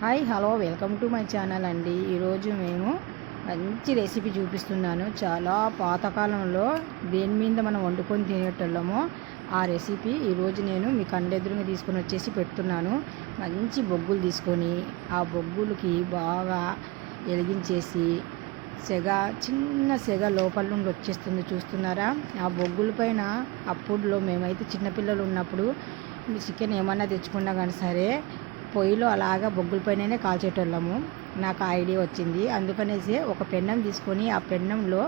Hi hello welcome to my channel అండి. ఈరోజు మేము మంచి రెసిపీ చూపిస్తున్నాను. చాలా పాతకాలంలో దేని మీద మనం వండుకొని తినేటోళ్ళమో ఆ రెసిపీ ఈరోజు నేను మీ కండెదురుగా తీసుకొని వచ్చేసి పెడుతున్నాను. మంచి బొగ్గులు తీసుకొని ఆ బొగ్గులకి బాగా వెలిగించేసి సెగ చిన్న సెగ లోపల నుండి వచ్చేస్తుంది చూస్తున్నారా? ఆ బొగ్గుల పైన అప్పుడులో మేమైతే చిన్నపిల్లలు ఉన్నప్పుడు చికెన్ ఏమన్నా తెచ్చుకున్నా కానీ సరే పొయ్యిలో అలాగా బొగ్గుల పైననే కాల్చేటోళ్ళము. నాకు ఆ ఐడియా వచ్చింది. అందుకనేసి ఒక పెన్నం తీసుకొని ఆ పెన్నంలో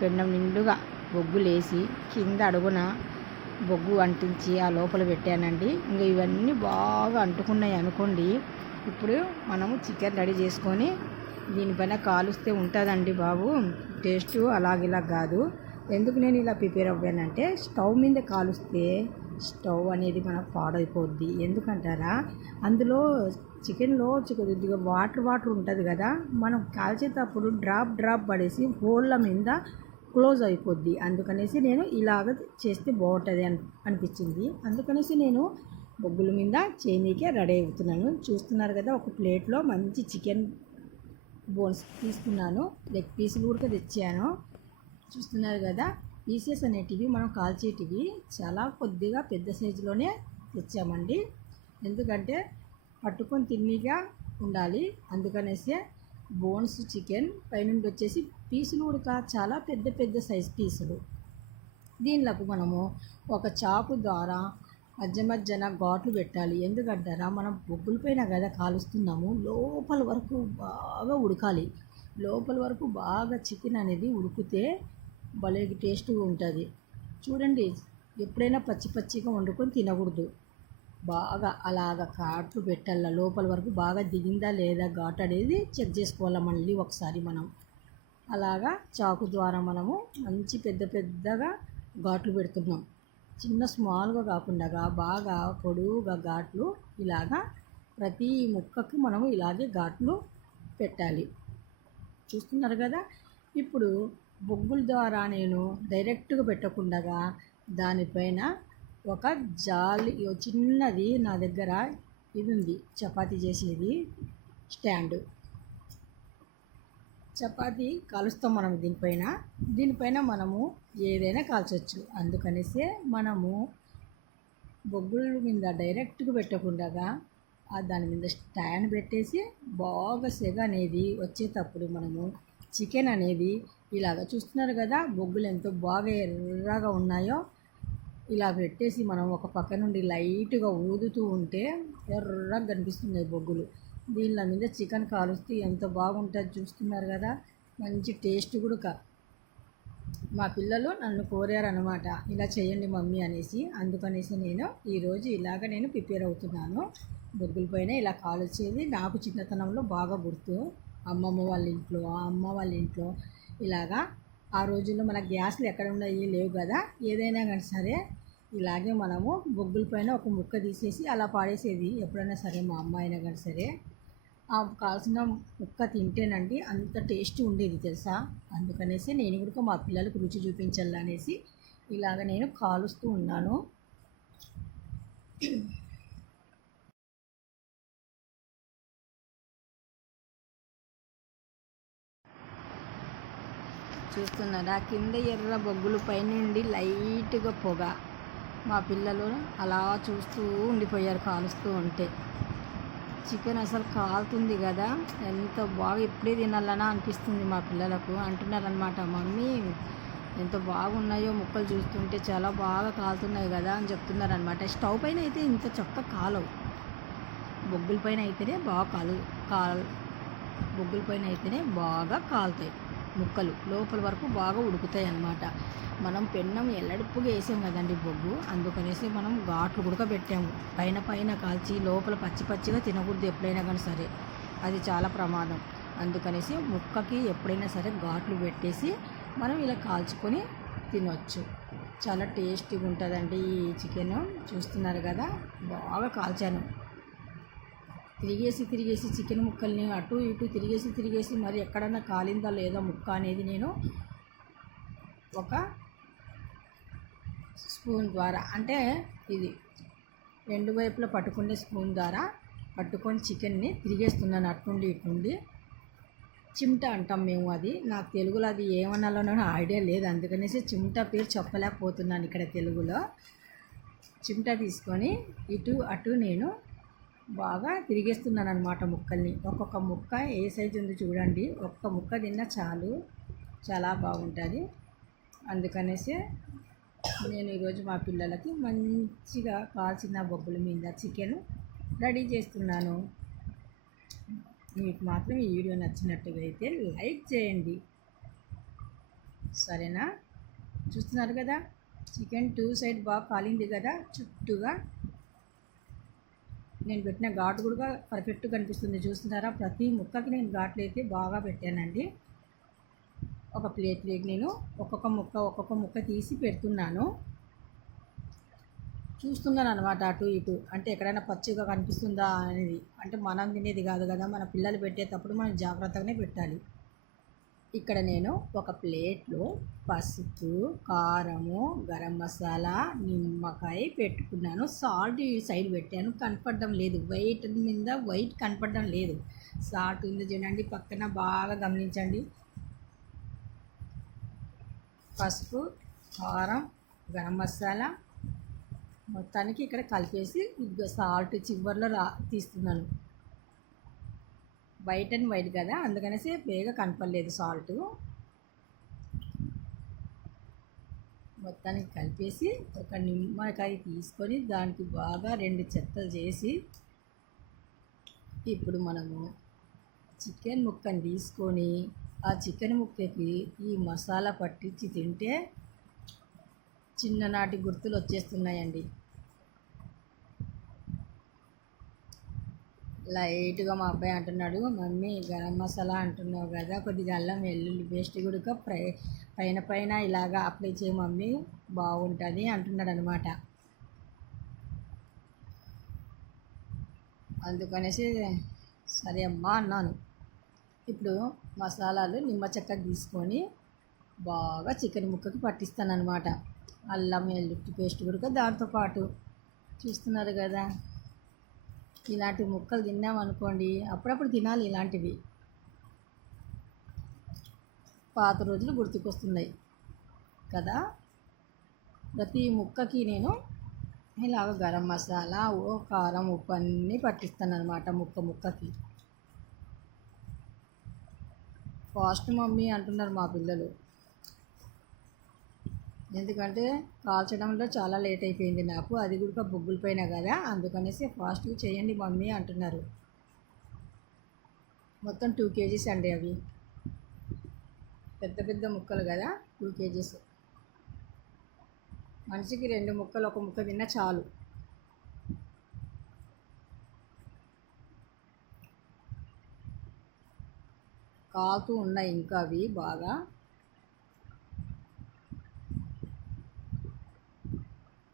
పెన్నం నిండుగా బొగ్గులేసి కింద అడుగున బొగ్గు అంటించి ఆ లోపల పెట్టానండి. ఇంకా ఇవన్నీ బాగా అంటుకున్నాయి అనుకోండి ఇప్పుడు మనము చికెన్ రెడీ చేసుకొని దీనిపైన కాలుస్తే ఉంటుందండి బాబు. టేస్ట్ అలాగిలా కాదు. ఎందుకు నేను ఇలా ప్రిపేర్ అవ్వానంటే స్టవ్ మీద కాలుస్తే స్టవ్ అనేది మనకు పాడైపోద్ది. ఎందుకంటారా? అందులో చికెన్లో కొద్దిగా వాటర్ వాటర్ ఉంటుంది కదా? మనం కాల్చేటప్పుడు డ్రాప్ డ్రాప్ పడేసి హోళ్ళ మీద క్లోజ్ అయిపోద్ది. అందుకనేసి నేను ఇలాగ చేస్తే బాగుంటుంది అని అనిపించింది. అందుకనేసి నేను బొగ్గుల మీద చేనీకే రెడీ అవుతున్నాను. చూస్తున్నారు కదా ఒక ప్లేట్లో మంచి చికెన్ బోన్స్ తీసుకున్నాను. లెగ్ పీసులు కూడా తెచ్చాను. చూస్తున్నారు కదా పీసెస్ అనేటివి మనం కాల్చేటివి చాలా కొద్దిగా పెద్ద సైజులోనే తెచ్చామండి. ఎందుకంటే పట్టుకొని తిన్నీగా ఉండాలి. అందుకనేసి బోన్స్ చికెన్ పైనుండి వచ్చేసి పీసులు ఉడక చాలా పెద్ద పెద్ద సైజ్ పీసులు. దీనిలోకి మనము ఒక చాకు ద్వారా మధ్య మధ్యన ఘాట్లు పెట్టాలి. ఎందుకంటారా మనం బొగ్గుల పైన కదా కాలుస్తున్నాము లోపల వరకు బాగా ఉడకాలి. లోపల వరకు బాగా చికెన్ అనేది ఉడికితే భలే టేస్ట్ ఉంటుంది. చూడండి ఎప్పుడైనా పచ్చి పచ్చిగా వండుకొని తినకూడదు. బాగా అలాగ ఘాట్లు పెట్టాల లోపల వరకు బాగా దిగిందా లేదా ఘాట్ అనేది చెక్ చేసుకోవాలి మళ్ళీ ఒకసారి మనం. అలాగా చాకు ద్వారా మనము మంచి పెద్ద పెద్దగా ఘాట్లు పెడుతున్నాం. చిన్న స్మాల్గా కాకుండా బాగా పొడువుగా ఘాట్లు ఇలాగా ప్రతి ముక్కకు మనము ఇలాగే ఘాట్లు పెట్టాలి. చూస్తున్నారు కదా? ఇప్పుడు బొగ్గుల ద్వారా నేను డైరెక్ట్గా పెట్టకుండా దానిపైన ఒక జాలి చిన్నది నా దగ్గర ఇది ఉంది. చపాతీ చేసేది స్టాండు. చపాతీ కాలుస్తాం మనం దీనిపైన. దీనిపైన మనము ఏదైనా కాల్చవచ్చు అందుకనేసే మనము బొగ్గుల మీద డైరెక్ట్గా పెట్టకుండా దాని మీద స్టాండ్ పెట్టేసి బాగా సెగ అనేది వచ్చేటప్పుడు మనము చికెన్ అనేది ఇలాగ చూస్తున్నారు కదా బొగ్గులు ఎంతో బాగా ఎర్రగా ఉన్నాయో. ఇలా పెట్టేసి మనం ఒక పక్క నుండి లైట్గా ఊదుతూ ఉంటే ఎర్రగా కనిపిస్తుంది బొగ్గులు. దీనిల మీద చికెన్ కాలుస్తే ఎంత బాగుంటుంది చూస్తున్నారు కదా మంచి టేస్ట్ కూడా మా పిల్లలు నన్ను కోరారనమాట ఇలా చేయండి మమ్మీ అనేసి. అందుకనేసి నేను ఈరోజు ఇలాగ నేను ప్రిపేర్ అవుతున్నాను. బొగ్గుల పైన ఇలా కాల్చేది నాకు చిన్నతనంలో బాగా గుర్తు. అమ్మమ్మ వాళ్ళ ఇంట్లో అమ్మ వాళ్ళ ఇంట్లో ఇలాగా ఆ రోజుల్లో మన గ్యాస్లు ఎక్కడ ఉన్నాయి లేవు కదా. ఏదైనా కానీ సరే ఇలాగే మనము బొగ్గుల పైన ఒక ముక్క తీసేసి అలా పాడేసేది. ఎప్పుడైనా సరే మా అమ్మ అయినా కానీ సరే. ఆ కాల్సిన ముక్క తింటేనండి అంత టేస్ట్ ఉండేది తెలుసా? అందుకనేసి నేను కూడా మా పిల్లలకు రుచి చూపించాలనేసి ఇలాగ నేను కాలుస్తూ ఉన్నాను. చూస్తున్నారా కింద ఎర్ర బొగ్గులు పైనుండి లైట్గా పొగ. మా పిల్లలు అలా చూస్తూ ఉండిపోయారు కాలుస్తూ ఉంటే. చికెన్ అసలు కాలుతుంది కదా. ఎంత బాగా ఇప్పుడే తినాలనా అనిపిస్తుంది మా పిల్లలకు. అంటున్నారనమాట మమ్మీ ఎంత బాగున్నాయో ముక్కలు చూస్తుంటే చాలా బాగా కాలుతున్నాయి కదా అని చెప్తున్నారనమాట స్టవ్ పైన అయితే ఇంత చక్క కాలవు. బొగ్గుల పైన అయితేనే బాగా కాలు కాల్ బొగ్గుల పైన అయితేనే బాగా కాలుతాయి. ముక్కలు. లోపల వరకు బాగా ఉడుకుతాయి అన్నమాట మనం పెన్నం ఎల్లడిప్పుగా వేసాం కదండి బొగ్గు. అందుకనేసి మనం ఘాట్లు ఉడకబెట్టాము. పైన పైన కాల్చి లోపల పచ్చి పచ్చిగా తినకూడదు ఎప్పుడైనా కానీ సరే. అది చాలా ప్రమాదం. అందుకనేసి ముక్కకి ఎప్పుడైనా సరే ఘాట్లు పెట్టేసి మనం ఇలా కాల్చుకొని తినవచ్చు చాలా టేస్టీగా ఉంటుందండి ఈ చికెన్. చూస్తున్నారు కదా? బాగా కాల్చాను. తిరిగేసి తిరిగేసి చికెన్ ముక్కల్ని అటు ఇటు తిరిగేసి తిరిగేసి మరి ఎక్కడన్నా కాలిందా లేదా ముక్క అనేది నేను ఒక స్పూన్ ద్వారా అంటే ఇది రెండు వైపులా పట్టుకునే స్పూన్ ద్వారా పట్టుకొని చికెన్ని తిరిగేస్తున్నాను అట్నుండి ఇట్నుండి చిమ్ట అంటాం మేము అది. నాకు తెలుగులో అది ఏమనాలోనో ఐడియా లేదు. అందుకనేసి చిమ్ట పేరు చెప్పలేకపోతున్నాను ఇక్కడ తెలుగులో. చిమ్ట తీసుకొని ఇటు అటు నేను బాగా తిరిగేస్తున్నాను అనమాట ముక్కల్ని. ఒక్కొక్క ముక్క ఏ సైజు ఉంది చూడండి. ఒక్క ముక్క తిన్నా చాలు. చాలా బాగుంటుంది. అందుకనేసి నేను ఈరోజు మా పిల్లలకి మంచిగా కాల్చిన బొబ్బుల మీద చికెన్ రెడీ చేస్తున్నాను. మీకు మాత్రం ఈ వీడియో నచ్చినట్టుగా అయితే లైక్ చేయండి. సరేనా? చూస్తున్నారు కదా? చికెన్ టూ సైడ్ బాగా కాలింది కదా? చుట్టూగా నేను పెట్టిన ఘాటు కూడా పర్ఫెక్ట్గా కనిపిస్తుంది. చూస్తున్నారా? ప్రతి ముక్కకి నేను ఘాట్లు అయితే బాగా పెట్టానండి. ఒక ప్లేట్లోకి నేను ఒక్కొక్క ముక్క ఒక్కొక్క ముక్క తీసి పెడుతున్నాను. చూస్తున్నాను అనమాట అటు ఇటు. అంటే ఎక్కడైనా పచ్చిగా కనిపిస్తుందా అనేది. అంటే మనం తినేది కాదు కదా మన పిల్లలు పెట్టేటప్పుడు మనం జాగ్రత్తగానే పెట్టాలి. ఇక్కడ నేను ఒక ప్లేట్లో పసుపు కారము గరం మసాలా నిమ్మకాయ పెట్టుకున్నాను. సాల్ట్ సైడ్ పెట్టాను. కనపడడం లేదు. వైట్ మీద వైట్ కనపడడం లేదు. సాల్ట్ ఉంది చూడండి పక్కన బాగా గమనించండి. పసుపు కారం గరం మసాలా మొత్తానికి ఇక్కడ కలిపేసి సాల్ట్ చివర్లో రా తీస్తున్నాను. వైట్ అండ్ వైట్ కదా అందుకనేసి బేగా కనపడలేదు సాల్ట్. మొత్తానికి కలిపేసి ఒక నిమ్మకాయ తీసుకొని దానికి బాగా రెండు చెత్తలు చేసి ఇప్పుడు మనము చికెన్ ముక్కని తీసుకొని ఆ చికెన్ ముక్కకి ఈ మసాలా పట్టించి తింటే చిన్ననాటి గుర్తులు వచ్చేస్తున్నాయండి. లైట్గా మా అబ్బాయి అంటున్నాడు మమ్మీ గరం మసాలా అంటున్నావు కదా కొద్దిగా అల్లం వెల్లుల్లి పేస్ట్ కూడా ఫ్రై పైన పైన ఇలాగా అప్లై చేయ మమ్మీ బాగుంటుంది అంటున్నాడు అనమాట అందుకనేసి సరే అమ్మా అన్నాను. ఇప్పుడు మసాలాలు నిమ్మ చెక్క తీసుకొని బాగా చికెన్ ముక్కకి పట్టిస్తాను అనమాట అల్లం వెల్లుల్లి పేస్ట్ కూడా దాంతోపాటు చూస్తున్నారు కదా. ఇలాంటి ముక్కలు తిన్నామనుకోండి అప్పుడప్పుడు తినాలి ఇలాంటివి. పాత రోజులు గుర్తుకొస్తున్నాయి కదా? ప్రతి ముక్కకి నేను ఇలాగ గరం మసాలా ఓ కారం ఉప్పు అన్నీ పట్టిస్తాను అనమాట ముక్క ముక్కకి. ఫాస్ట్ మమ్మీ అంటున్నారు మా పిల్లలు. ఎందుకంటే కాల్చడంలో చాలా లేట్ అయిపోయింది నాకు. అది కూడా బొగ్గులు పైన కదా. అందుకనేసి ఫాస్ట్గా చేయండి మమ్మీ అంటున్నారు. మొత్తం టూ కేజీస్ అండి అవి. పెద్ద పెద్ద ముక్కలు కదా టూ కేజీస్. మనిషికి రెండు ముక్కలు ఒక ముక్క తిన్నా చాలు. కాలుతూ ఉన్నాయి ఇంకా అవి బాగా.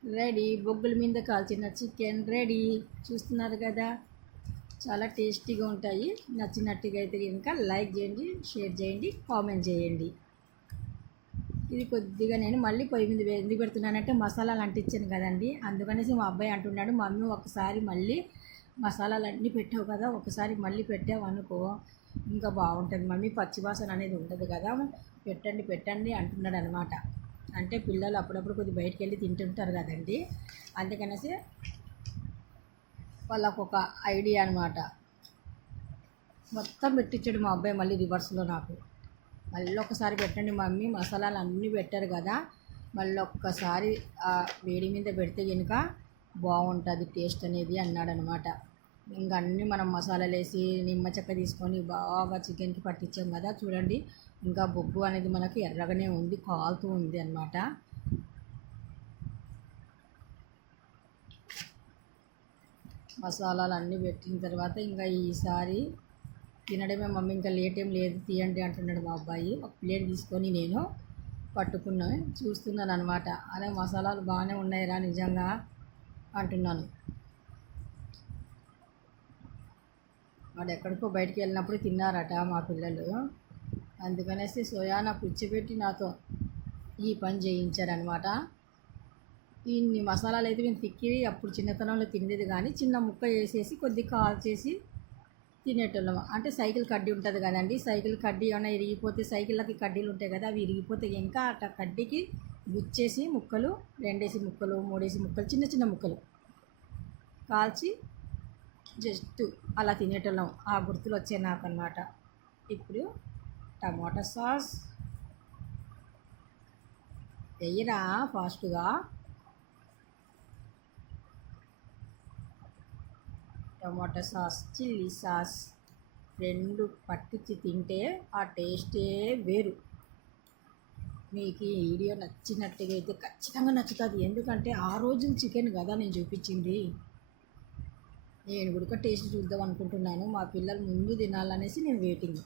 రెడీ. బొగ్గుల మీద కాల్చిన చికెన్ రెడీ. చూస్తున్నారు కదా? చాలా టేస్టీగా ఉంటాయి. నచ్చినట్టుగా అయితే కనుక లైక్ చేయండి షేర్ చేయండి కామెంట్ చేయండి. ఇది కొద్దిగా నేను మళ్ళీ పొయ్యి మీద ఎందుకు పెడుతున్నానంటే మసాలాలు అంటించాను కదండి. అందుకనేసి మా అబ్బాయి అంటున్నాడు మమ్మీ ఒకసారి మళ్ళీ మసాలాలు అన్నీ పెట్టావు కదా ఒకసారి మళ్ళీ పెట్టావు అనుకో ఇంకా బాగుంటుంది. మమ్మీ పచ్చివాసన అనేది ఉండదు కదా పెట్టండి పెట్టండి అంటున్నాడు అనమాట అంటే పిల్లలు అప్పుడప్పుడు కొద్దిగా బయటకు వెళ్ళి తింటుంటారు కదండి. అందుకనేసి వాళ్ళకు ఒక ఐడియా అనమాట మొత్తం పెట్టించాడు మా అబ్బాయి మళ్ళీ రివర్స్లో నాకు. మళ్ళీ ఒకసారి పెట్టండి మమ్మీ మసాలాలు అన్నీ పెట్టారు కదా. మళ్ళీ ఒక్కసారి వేడి మీద పెడితే కనుక బాగుంటుంది టేస్ట్ అనేది అన్నాడు అనమాట ఇంకా అన్నీ మనం మసాలాలు వేసి నిమ్మ చెక్క తీసుకొని బాగా చికెన్కి పట్టించాం కదా. చూడండి ఇంకా బొగ్గు అనేది మనకి ఎర్రగానే ఉంది కాలుతూ ఉంది అనమాట మసాలాలు అన్నీ పెట్టిన తర్వాత ఇంకా ఈసారి తినడమే మమ్మీ ఇంకా లేట్ ఏం లేదు తీయండి అంటున్నాడు మా అబ్బాయి. ఒక ప్లేట్ తీసుకొని నేను పట్టుకున్నాను చూస్తున్నాను అనమాట అదే మసాలాలు బాగానే ఉన్నాయిరా నిజంగా అంటున్నాను. వాడు ఎక్కడికో బయటికి వెళ్ళినప్పుడు తిన్నారట మా పిల్లలు. అందుకనేసి సోయాన పుచ్చిపెట్టి నాతో ఈ పని చేయించారనమాట ఇన్ని మసాలాలు అయితే మేము తిక్కి అప్పుడు చిన్నతనంలో తినేది కానీ చిన్న ముక్క వేసేసి కొద్ది కాల్చేసి తినేటోళ్ళం. అంటే సైకిల్ కడ్డీ ఉంటుంది కదండి సైకిల్ కడ్డీ ఏమైనా ఇరిగిపోతే సైకిళ్ళకి కడ్డీలు ఉంటాయి కదా అవి ఇరిగిపోతే ఇంకా అట్లా కడ్డీకి గుచ్చేసి ముక్కలు రెండేసి ముక్కలు మూడేసి ముక్కలు చిన్న చిన్న ముక్కలు కాల్చి జస్ట్ అలా తినేటోళ్ళం. ఆ గుర్తులు వచ్చాయి నాకు అనమాట ఇప్పుడు టమాటా సాస్. వెయ్యరా ఫాస్ట్గా. టమాటా సాస్ చిల్లీ సాస్ రెండు పట్టించి తింటే ఆ టేస్టే వేరు. మీకు ఈ వీడియో నచ్చినట్టుగా అయితే ఖచ్చితంగా నచ్చుతుంది. ఎందుకంటే ఆ రోజు చికెన్ కదా నేను చూపించింది. నేను కూడా టేస్ట్ చూద్దాం అనుకుంటున్నాను. మా పిల్లలు ముందు తినాలనేసి నేను వెయిటింగ్